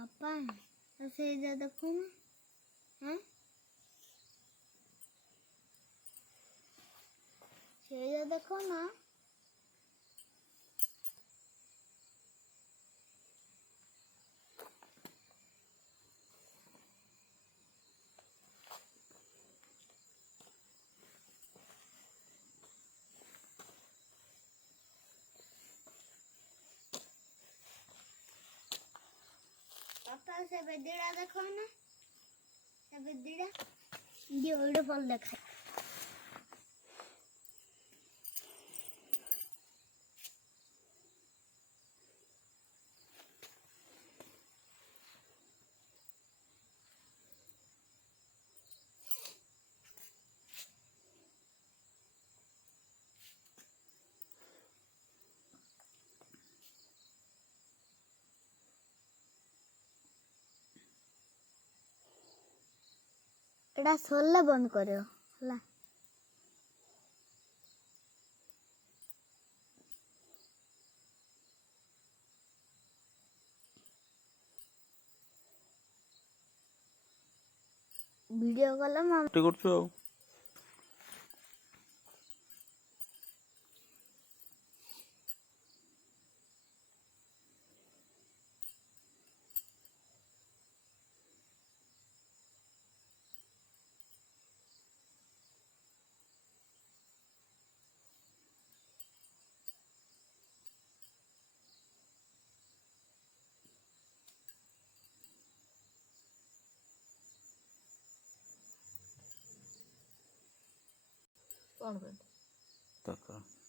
पापा ऐसे इधर देखो ना हैं इधर देखो ना पापा से बेदीड़ा देखो ना से बेदीड़ा ये ओल्ड फल देखा एटा सोलले बंद करियो हला वीडियो कॉल मामा करछो कौन बंद तक